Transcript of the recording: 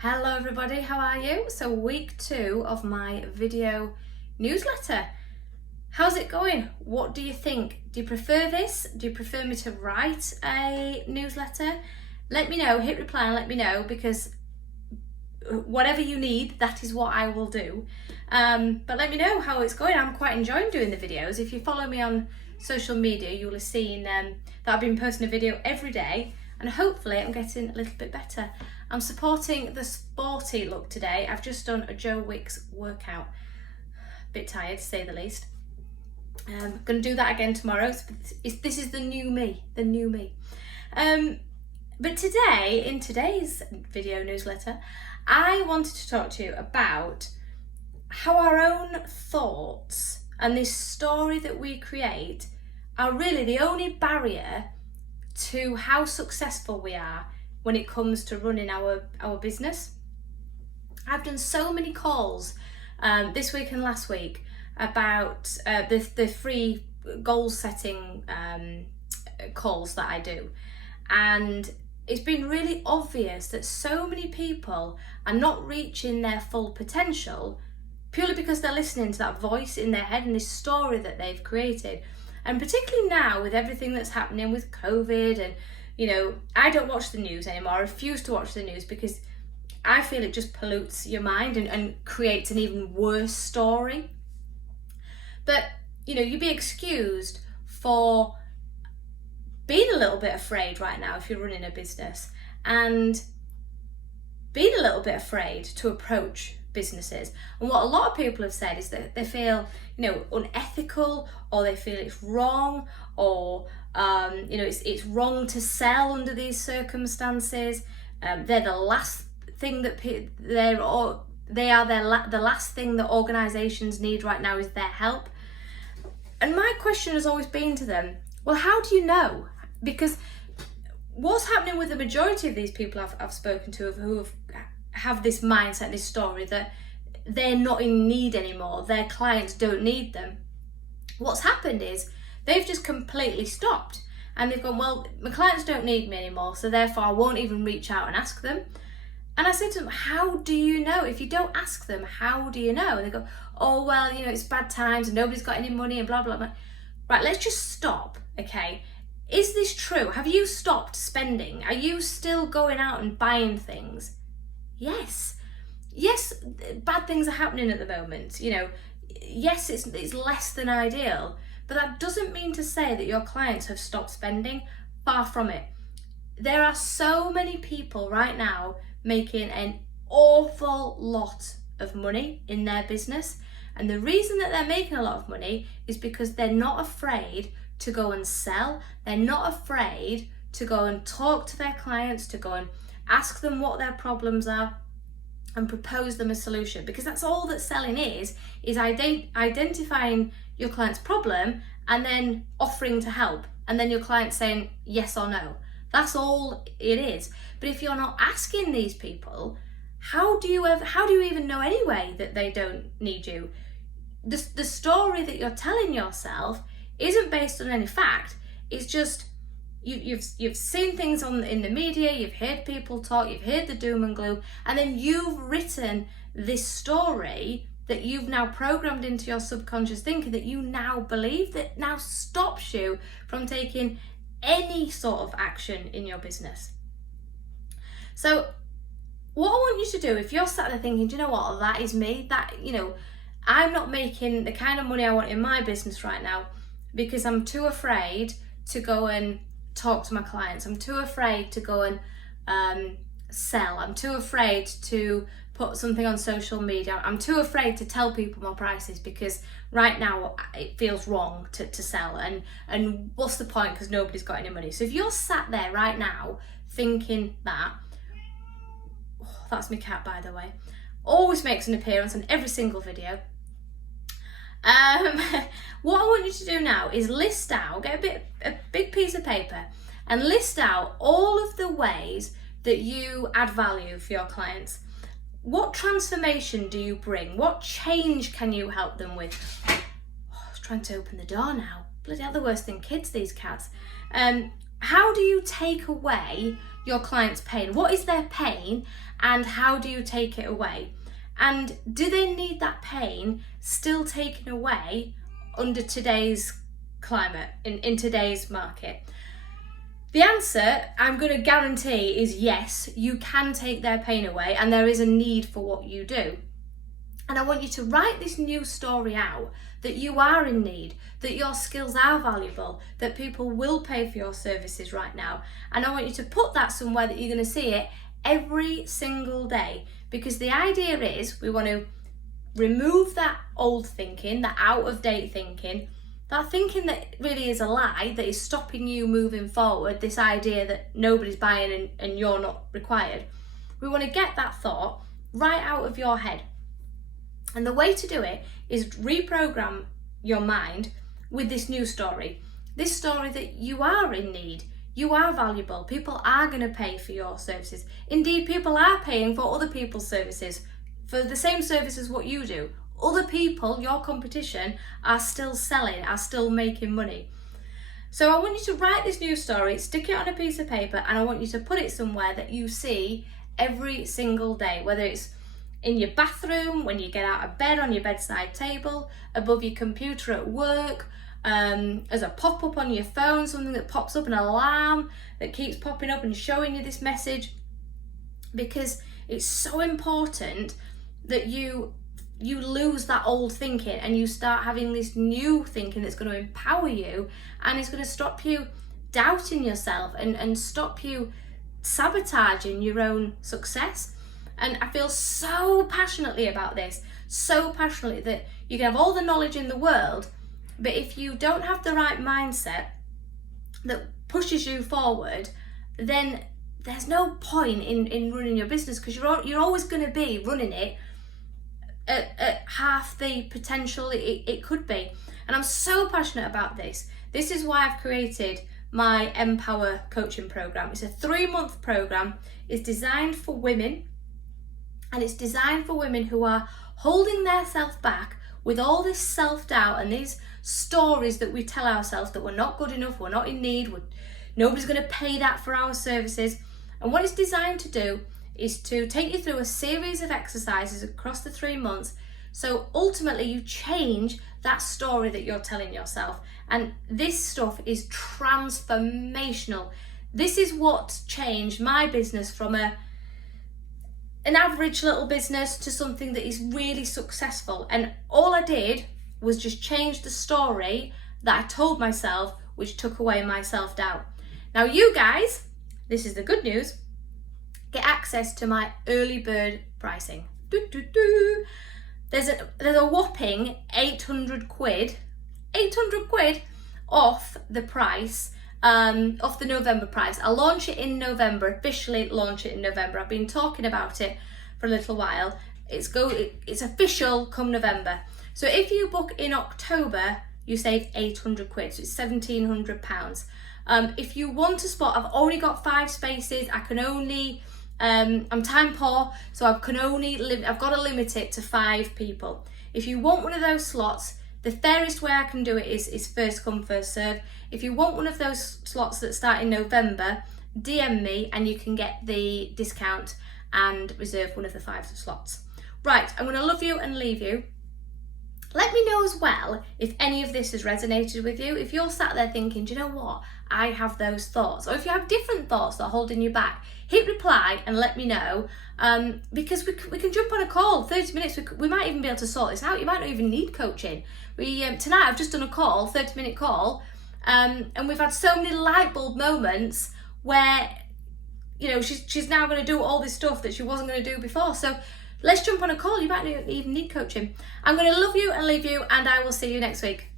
Hello everybody, how are you? So week 2 of my video newsletter. How's it going? What do you think? Do you prefer this? Do you prefer me to write a newsletter? Let me know, hit reply and let me know, because whatever you need, that is what I will do. But let me know how it's going. I'm quite enjoying doing the videos. If you follow me on social media, you'll have seen that I've been posting a video every day, and hopefully I'm getting a little bit better. I'm supporting the sporty look today. I've just done a Joe Wicks workout. A bit tired, to say the least. I'm going to do that again tomorrow. This is the new me, But today, in today's video newsletter, I wanted to talk to you about how our own thoughts and this story that we create are really the only barrier to how successful we are when it comes to running our business. I've done so many calls this week and last week about the free goal setting calls that I do, and it's been really obvious that so many people are not reaching their full potential purely because they're listening to that voice in their head and this story that they've created. And particularly now with everything that's happening with COVID, and I don't watch the news anymore. I refuse to watch the news because I feel it just pollutes your mind and creates an even worse story. But you'd be excused for being a little bit afraid right now if you're running a business, and being a little bit afraid to approach businesses. And what a lot of people have said is that they feel unethical, or they feel it's wrong, or it's wrong to sell under these circumstances. They're the last thing that the last thing that organizations need right now is their help. And my question has always been to them, well, how do you know? Because what's happening with the majority of these people I've spoken to who have this mindset, this story that they're not in need anymore, their clients don't need them. What's happened is they've just completely stopped, and they've gone, well, my clients don't need me anymore, so therefore I won't even reach out and ask them. And I said to them, how do you know? If you don't ask them, how do you know? And they go, oh, well, it's bad times and nobody's got any money and blah, blah, blah. Right, let's just stop, okay? Is this true? Have you stopped spending? Are you still going out and buying things? Yes, bad things are happening at the moment. Yes, it's less than ideal, but that doesn't mean to say that your clients have stopped spending. Far from it. There are so many people right now making an awful lot of money in their business, and the reason that they're making a lot of money is because they're not afraid to go and sell. They're not afraid to go and talk to their clients, to go and ask them what their problems are and propose them a solution, because that's all that selling is identifying your client's problem and then offering to help, and then your client saying yes or no. That's all it is. But if you're not asking these people, how do you even know anyway that they don't need you? The story that you're telling yourself isn't based on any fact. It's just you've seen things in the media, you've heard people talk, you've heard the doom and gloom, and then you've written this story that you've now programmed into your subconscious thinking, that you now believe, that now stops you from taking any sort of action in your business. So what I want you to do, if you're sat there thinking, do you know what, that is me, that I'm not making the kind of money I want in my business right now because I'm too afraid to go and talk to my clients. I'm too afraid to go and sell. I'm too afraid to put something on social media. I'm too afraid to tell people my prices because right now it feels wrong to sell, and what's the point because nobody's got any money. So if you're sat there right now thinking that, that's my cat, by the way, always makes an appearance on every single video. What I want you to do now is list out, get a big piece of paper and list out all of the ways that you add value for your clients. What transformation do you bring? What change can you help them with? Oh, I was trying to open the door now. Bloody hell, they're worse than kids, these cats. How do you take away your client's pain? What is their pain? and how do you take it away? And do they need that pain still taken away under today's climate, in today's market? The answer, I'm going to guarantee, is yes, you can take their pain away, and there is a need for what you do. And I want you to write this new story out, that you are in need, that your skills are valuable, that people will pay for your services right now. And I want you to put that somewhere that you're going to see it every single day, because the idea is we want to remove that old thinking, that out of date thinking, that thinking that really is a lie, that is stopping you moving forward, this idea that nobody's buying and you're not required. We want to get that thought right out of your head. And the way to do it is reprogram your mind with this new story. This story that you are in need, you are valuable, people are going to pay for your services. Indeed, people are paying for other people's services, for the same service as what you do. Other people, your competition, are still selling, are still making money. So I want you to write this new story, stick it on a piece of paper, and I want you to put it somewhere that you see every single day, whether it's in your bathroom, when you get out of bed, on your bedside table, above your computer at work, as a pop-up on your phone, something that pops up, an alarm that keeps popping up and showing you this message, because it's so important that you lose that old thinking and you start having this new thinking that's going to empower you, and it's going to stop you doubting yourself and stop you sabotaging your own success. And I feel so passionately about this, so passionately, that you can have all the knowledge in the world, but if you don't have the right mindset that pushes you forward, then there's no point in running your business, because you're always going to be running it at half the potential it could be. And I'm so passionate about this. This is why I've created my Empower coaching program. It's a 3-month program. It's designed for women, and it's designed for women who are holding themselves back with all this self-doubt and these stories that we tell ourselves that we're not good enough, we're not in need, nobody's going to pay that for our services. And what it's designed to do is to take you through a series of exercises across the 3 months, so ultimately you change that story that you're telling yourself. And this stuff is transformational. This is what changed my business from an average little business to something that is really successful. And all I did was just change the story that I told myself, which took away my self-doubt. Now you guys, this is the good news, get access to my early bird pricing. There's a whopping 800 quid off the price, off the November price. I'll launch it in November, officially launch it in November. I've been talking about it for a little while. It's official come November. So if you book in October, you save 800 quid, so it's £1,700. If you want a spot, I've only got 5 spaces. I can only, I'm time poor, so I've got to limit it to 5 people. If you want one of those slots, the fairest way I can do it is first come, first serve. If you want one of those slots that start in November, DM me and you can get the discount and reserve one of the 5 slots. Right, I'm going to love you and leave you. Let me know as well if any of this has resonated with you. If you're sat there thinking, do you know what, I have those thoughts, or if you have different thoughts that are holding you back, hit reply and let me know, because we can jump on a call, 30 minutes, we might even be able to sort this out. You might not even need coaching. Tonight I've just done a call, 30-minute call, and we've had so many light bulb moments where, you know, she's now going to do all this stuff that she wasn't going to do before. So let's jump on a call. You might not even need coaching. I'm going to love you and leave you, and I will see you next week.